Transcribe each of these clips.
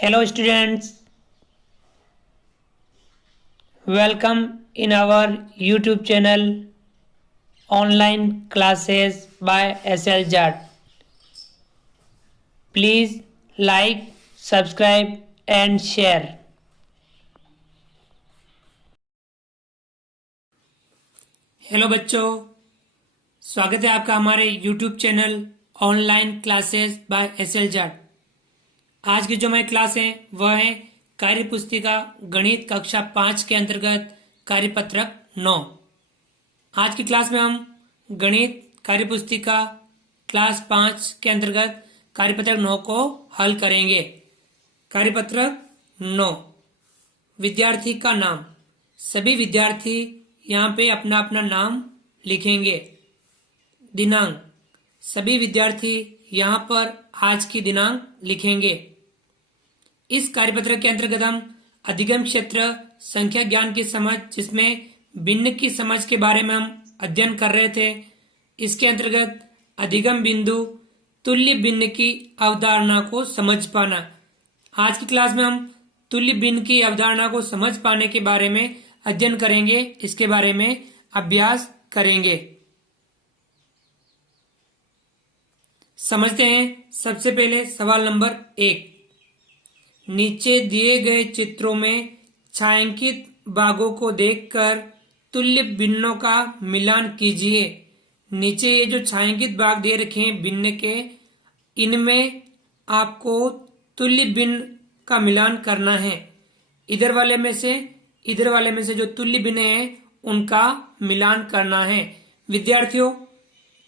Hello students, welcome in our YouTube channel online classes by SLJAT. Please like, subscribe and share. Hello बच्चों, स्वागत है आपका हमारे YouTube channel online classes bye SLJAT। आज की जो हमारी क्लास है वह है कार्य पुस्तिका गणित कक्षा 5 के अंतर्गत कार्यपत्रक 9। आज की क्लास में हम गणित कार्य पुस्तिका क्लास 5 के अंतर्गत कार्यपत्रक 9 को हल करेंगे। कार्यपत्रक 9, विद्यार्थी का नाम। सभी विद्यार्थी यहाँ पे अपना अपना नाम लिखेंगे। दिनांक, सभी विद्यार्थी यहाँ पर आज की दिनांक लिखेंगे। इस कार्यपत्र के अंतर्गत हम अधिगम क्षेत्र, संख्या ज्ञान की समझ, जिसमें भिन्न की समझ के बारे में हम अध्ययन कर रहे थे, इसके अंतर्गत अधिगम बिंदु, तुल्य भिन्न की अवधारणा को समझ पाना। आज की क्लास में हम तुल्य भिन्न की अवधारणा को समझ पाने के बारे में अध्ययन करेंगे, इसके बारे में अभ्यास करेंगे। समझते हैं। सबसे पहले सवाल नंबर 1, नीचे दिए गए चित्रों में छायांकित भागों को देखकर तुल्य भिन्नों का मिलान कीजिए। नीचे ये जो छायांकित भाग दे रखे हैं भिन्न के, इनमें आपको तुल्य भिन्न का मिलान करना है। इधर वाले में से जो तुल्य भिन्न है उनका मिलान करना है। विद्यार्थियों,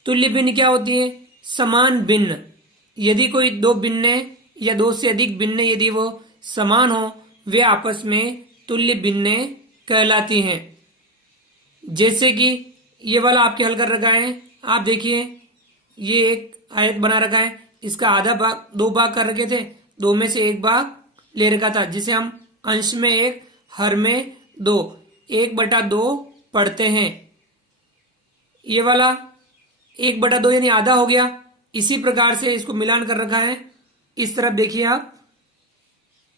तुल्य भिन्न क्या होती है? समान भिन्न। यदि कोई दो भिन्न या दो से अधिक भिन्न यदि वो समान हो, वे आपस में तुल्य भिन्न कहलाती हैं। जैसे कि ये वाला आपके हल कर रखा है, आप देखिए ये एक आयत बना रखा है, इसका आधा भाग, दो भाग कर रखे थे, दो में से एक भाग ले रखा था, जिसे हम अंश में एक, हर में दो, 1/2 पढ़ते हैं। ये वाला 1/2 यानी आधा हो गया। इसी प्रकार से इसको मिलान कर रखा है। इस तरफ देखिए आप,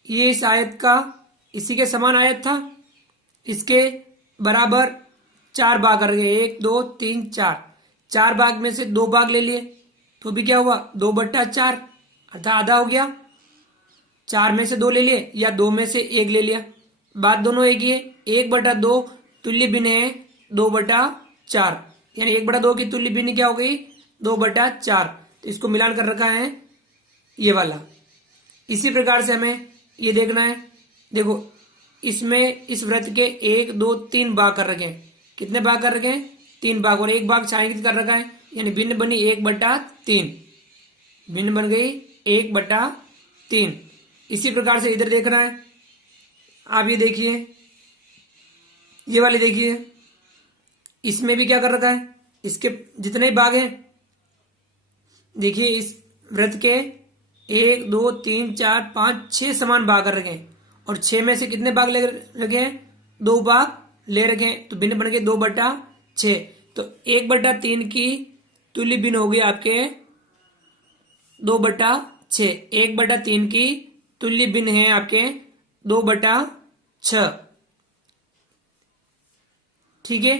ये इस आयत का, इसी के समान आयत था, इसके बराबर 4 भाग कर गए, 1 2 3 4। 4 भाग में से 2 भाग ले लिए तो भी क्या हुआ? 2/4 अर्थात आधा हो गया। 4 में से 2 ले लिए या 2 में से 1 ले लिया, बात दोनों एक ही है। 1/2 तुल्य भिन्न है 2/4, यानी 1/2 की तुल्य भिन्न क्या हो गई? 2/4। तो इसको मिलान कर रखा है ये वाला। इसी प्रकार से हमें ये देखना है। देखो इसमें इस वृत्त के 1 2 3 भाग कर रखे हैं। कितने भाग कर रखे हैं? 3 भाग, और एक भाग छायांकित कर रखा है, यानी भिन्न बनी 1/3, भिन्न बन गई 1/3। इसी प्रकार से इधर देखना है। आप ये देखिए, ये वाले देखिए, इसमें भी क्या कर रखा है? इसके जितने भाग हैं देखिए, इस वृत्त के 1 2 3 4 5 6 समान भाग कर रखे हैं, और 6 में से कितने भाग ले रखे हैं? 2 भाग ले रखे हैं, तो भिन्न बन गए 2/6। तो 1/3 की तुल्य भिन्न हो गई आपके 2/6। 1/3 की तुल्य भिन्न है आपके 2/6। ठीक है।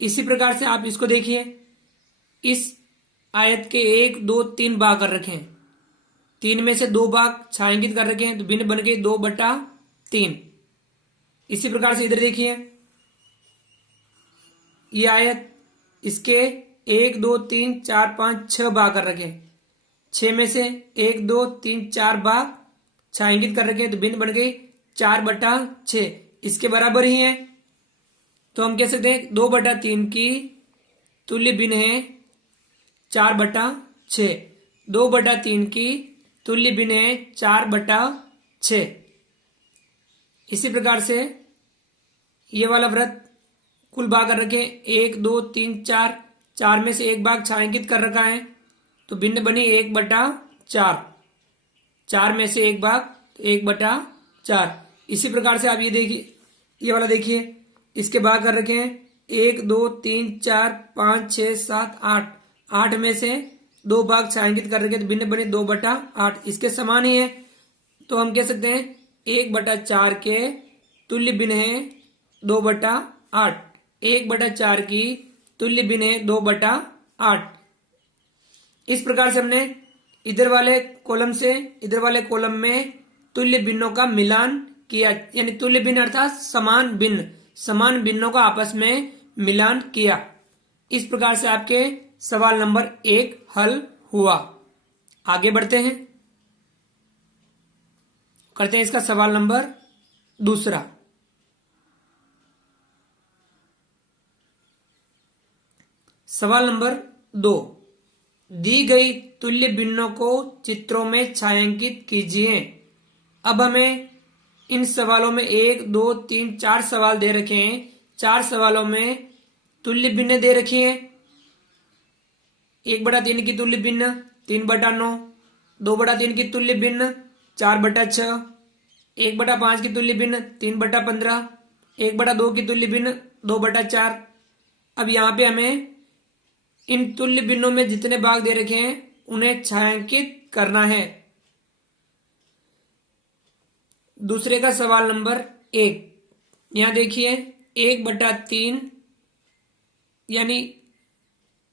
इसी प्रकार से आप इसको देखिए, इस आयत के 1 2 3 भाग कर रखे हैं, 3 में से 2 भाग छायांकित कर रखे हैं, तो भिन्न बन गई 2/3। इसी प्रकार से इधर देखिए, ये आयत, इसके 1 2 3 4 5 6 भाग कर रखे हैं, 6 में से 1 2 3 4 भाग छायांकित कर रखे हैं, तो भिन्न बन गई 4/6, इसके बराबर ही है। तो हम कह सकते हैं 2/3 की तुल्य भिन्न है 4/6। 2/3 की तुल्य भिन्न है 4/6। इसी प्रकार से ये वाला वृत्त कुल भाग कर रखे 1 2 3 4, 4 में से एक भाग छायांकित कर रखा है, तो भिन्न बनी 1/4, 4 में से एक भाग, 1/4। इसी प्रकार से आप ये देखिए, ये वाला देखिए, इसके भाग कर रखे हैं 1 2 3 4 5 6 7 8, 8 में से 2 भाग छायांकित कर रखे हैं, तो भिन्न बने 2/8, इसके समान ही है। तो हम कह सकते हैं 1/4 के तुल्य भिन्न है 2/8। 1/4 की तुल्य भिन्न है 2/8। इस प्रकार से हमने इधर वाले कॉलम से इधर वाले कॉलम में तुल्य भिन्नों का मिलान किया, यानी तुल्य भिन्न अर्थात समान भिन्नों का आपस में मिलान किया। इस प्रकार से आपके सवाल नंबर 1 हल हुआ। आगे बढ़ते हैं, करते हैं इसका सवाल नंबर 2। सवाल नंबर 2, दी गई तुल्य भिन्नों को चित्रों में छायांकित कीजिए। अब हमें इन सवालों में 1 2 3 4 सवाल दे रखे हैं। 4 सवालों में तुल्य भिन्न दे रखी है। 1/3 की तुल्य भिन्न 3/9, 2/3 की तुल्य भिन्न 4/6, 1/5 की तुल्य भिन्न 3/15, 1/2 की तुल्य भिन्न 2/4। अब यहाँ पे हमें इन तुल्य भिन्नों में जितने भाग दे रखे हैं उन्हें छायांकित करना है। दूसरे का सवाल नंबर 1, यहां देखिए 1/3 यानी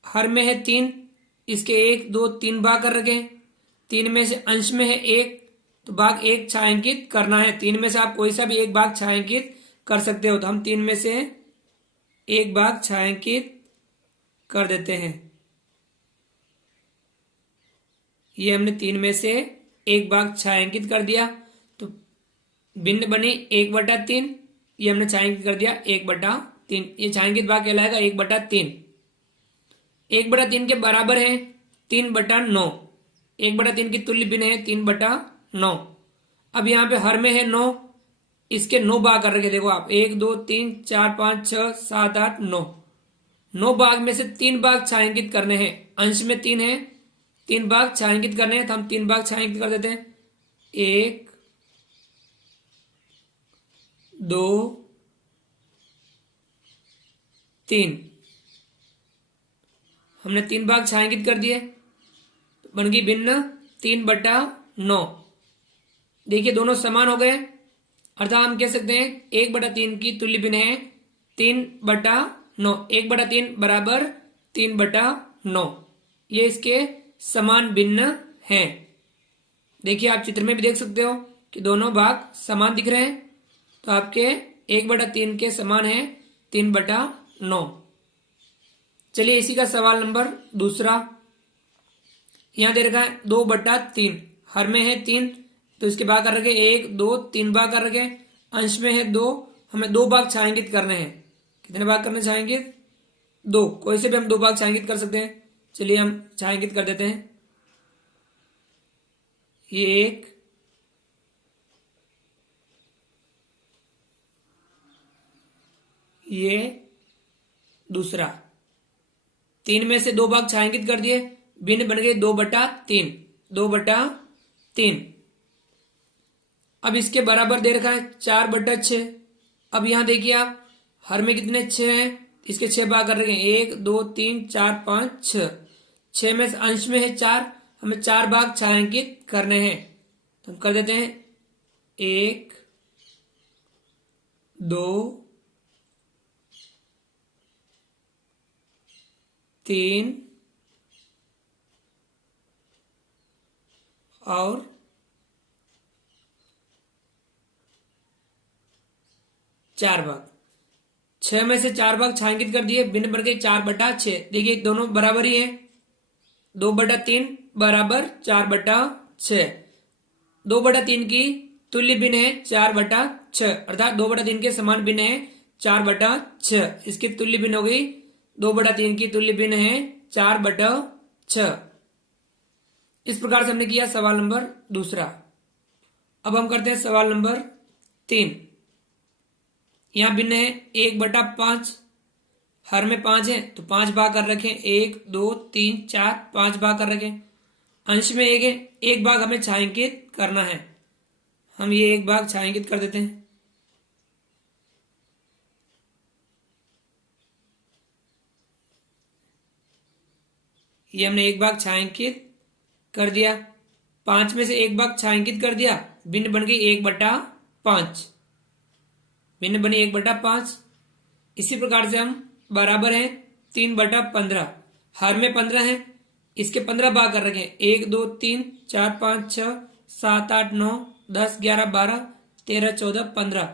हर में है 3, इसके 1 2 3 भाग कर रखे। 3 में से अंश में है 1, तो भाग 1 छायांकित करना है। 3 में से आप कोई सा भी एक भाग छायांकित कर सकते हो, तो हम 3 में से एक भाग छायांकित कर देते हैं। ये हमने 3 में से एक भाग छायांकित कर दिया, तो भिन्न बनी 1/3। ये हमने छायांकित कर दिया 1/3। ये छायांकित भाग कहलाएगा 1/3। 1/3 के बराबर है 3/9। 1/3 की तुल्य भिन्न है 3/9। अब यहाँ पे हर में है 9, इसके 9 भाग कर रखे। देखो आप 1 2 3 4 5 6 7 8 9, 9 भाग में से 3 भाग छायांकित करने हैं। अंश में 3 है, 3 भाग छायांकित करने हैं, तो हम 3 भाग छायांकित कर देते हैं। 1 2 3, हमने 3 भाग छायांकित कर दिए, तो बन गई भिन्न 3/9। देखिए दोनों समान हो गए, अर्थात हम कह सकते हैं 1/3 की तुल्य भिन्न है 3/9। 1/3 बराबर 3/9, ये इसके समान भिन्न हैं। देखिए आप चित्र में भी देख सकते हो कि दोनों भाग समान दिख रहे हैं, तो आपके 1/3 के समान है 3/9। चलिए इसी का सवाल नंबर 2, यहां दे रखा है 2/3। हर में है 3, तो इसके भाग कर रखे 1 2 3 भाग कर रखे। अंश में है 2, हमें 2 भाग छायांकित करने हैं। कितने भाग करने छायांकित? 2। कोई से भी हम 2 भाग छायांकित कर सकते हैं। चलिए हम छायांकित कर देते हैं। ये 1, ये 2। 3 में से 2 भाग छायांकित कर दिए, भिन्न बन गए 2/3। 2/3। अब इसके बराबर दे रखा है 4/6। अब यहां देखिए आप हर में कितने 6 हैं, इसके 6 भाग कर रखे हैं। 1 2 3 4 5 6। 6 में से अंश में है 4, हमें 4 भाग छायांकित करने हैं, तो हम कर देते हैं 1 2 3 और 4 भाग। 6 में से 4 भाग छायांकित कर दिए, भिन्न बन गए 4/6। देखिए दोनों बराबर ही है, 2/3 बराबर 4/6। 2/3 की तुल्य भिन्न है 4/6, अर्थात 2/3 के समान भिन्न है 4/6। इसकी तुल्य भिन्न हो गई 2/3 की तुल्य भिन्न है 4/6। इस प्रकार से हमने किया सवाल नंबर 2। अब हम करते हैं सवाल नंबर 3। यहां भिन्न है 1/5। हर में 5 है, तो 5 भाग कर रखे। 1 2 3 4 5 भाग कर रखे। अंश में 1 है, 1 भाग हमें छायांकित करना है, हम ये 1 भाग छायांकित कर देते हैं। ये हमने 1 भाग छायांकित कर दिया। 5 में से 1 भाग छायांकित कर दिया, भिन्न बन गई 1/5, भिन्न बनी 1/5। इसी प्रकार से हम बराबर है 3/15, हर में 15 है, इसके 15 भाग कर रखे हैं, 1 2 3 4 5 6 7 8 9 10 11 12 13 14 15,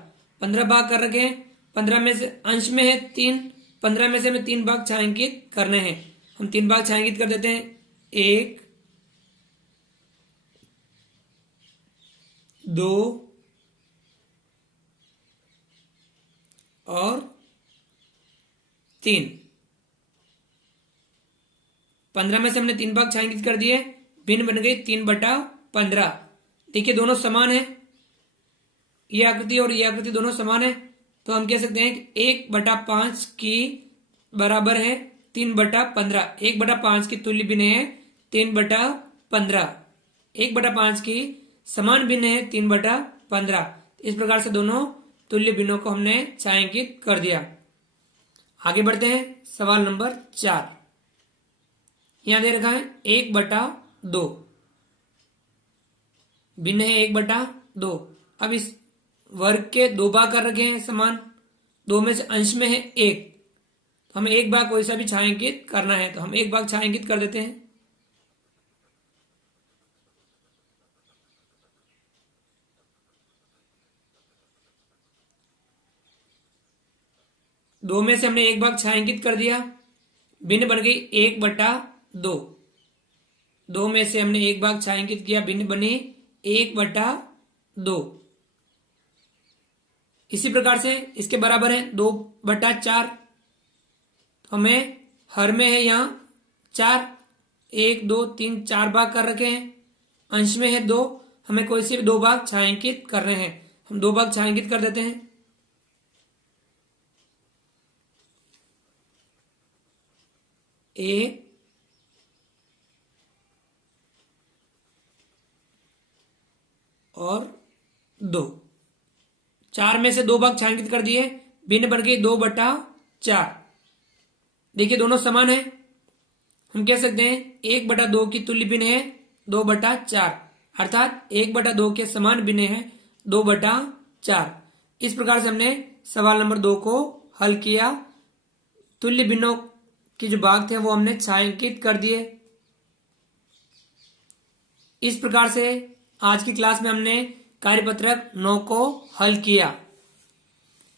15 भाग कर रखे हैं। 15 में से अंश में है 3, 15 में से हमें 3 भाग छायांकित करने हैं। हम 3 भाग छायांकित कर देते हैं, 1 2 और 3। 15 में से हमने 3 भाग छायांकित कर दिए, भिन्न बन गई 3/15। देखिए दोनों समान है, ये आकृति और ये आकृति दोनों समान है, तो हम कह सकते हैं कि 1/5 की बराबर है 3/15। 1/5 की तुल्य भिन्न है 3/15, 1/5 की समान भिन्न है 3/15। इस प्रकार से दोनों तुल्य भिन्नों को हमने छायांकित कर दिया। आगे बढ़ते हैं, सवाल नंबर 4। यहां दे रखा है 1/2, भिन्न है 1/2। अब इस वर्ग के 2 भाग कर रखे हैं समान, 2 में से अंश में है 1, तो हमें 1 भाग कोई सा भी छायांकित करना है, तो हम 1 भाग छायांकित कर देते हैं। दो में से हमने 1 भाग छायांकित कर दिया, भिन्न बन गई 1/2। 2 में से हमने 1 भाग छायांकित किया, भिन्न बनी 1/2। इसी प्रकार से इसके बराबर है 2/4, हमें हर में है यहां 4, 1 2 3 4 भाग कर रखे हैं, अंश में है 2, हमें कोई से भी 2 भाग छायांकित करने हैं, हम 2 भाग छायांकित कर देते हैं। एक और 2, 4 में से 2 भाग छायांकित कर दिए, भिन्न बन गई 2/4। देखिए दोनों समान है, हम कह सकते हैं 1/2 की तुल्य भिन्न है 2/4, अर्थात 1/2 के समान भिन्न है 2/4। इस प्रकार से हमने सवाल नंबर 2 को हल किया। तुल्य भिन्नों के जो भाग थे वो हमने छायांकित कर दिए। इस प्रकार से आज की क्लास में हमने कार्यपत्रक 9 को हल किया।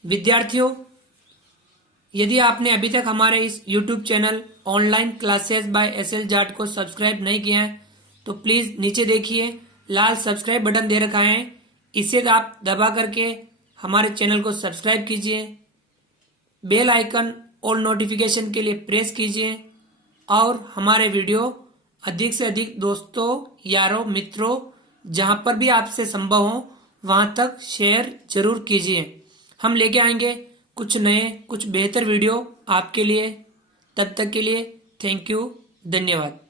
विद्यार्थियों, यदि आपने अभी तक हमारे इस YouTube channel online classes bye SL Jat को सब्सक्राइब नहीं किया है तो प्लीज नीचे देखिए लाल सब्सक्राइब बटन दे रखा है, इसे आप दबा करके हमारे चैनल को सब्सक्राइब कीजिए। बेल आइकन और नोटिफिकेशन के लिए प्रेस कीजिए और हमारे वीडियो अधिक से अधिक दोस्तों, यारों, मित्रों, जहां पर भी आपसे संभव हो वहां तक शेयर जरूर कीजिए। हम लेके आएंगे कुछ नए, कुछ बेहतर वीडियो आपके लिए। तब तक के लिए थैंक यू, धन्यवाद।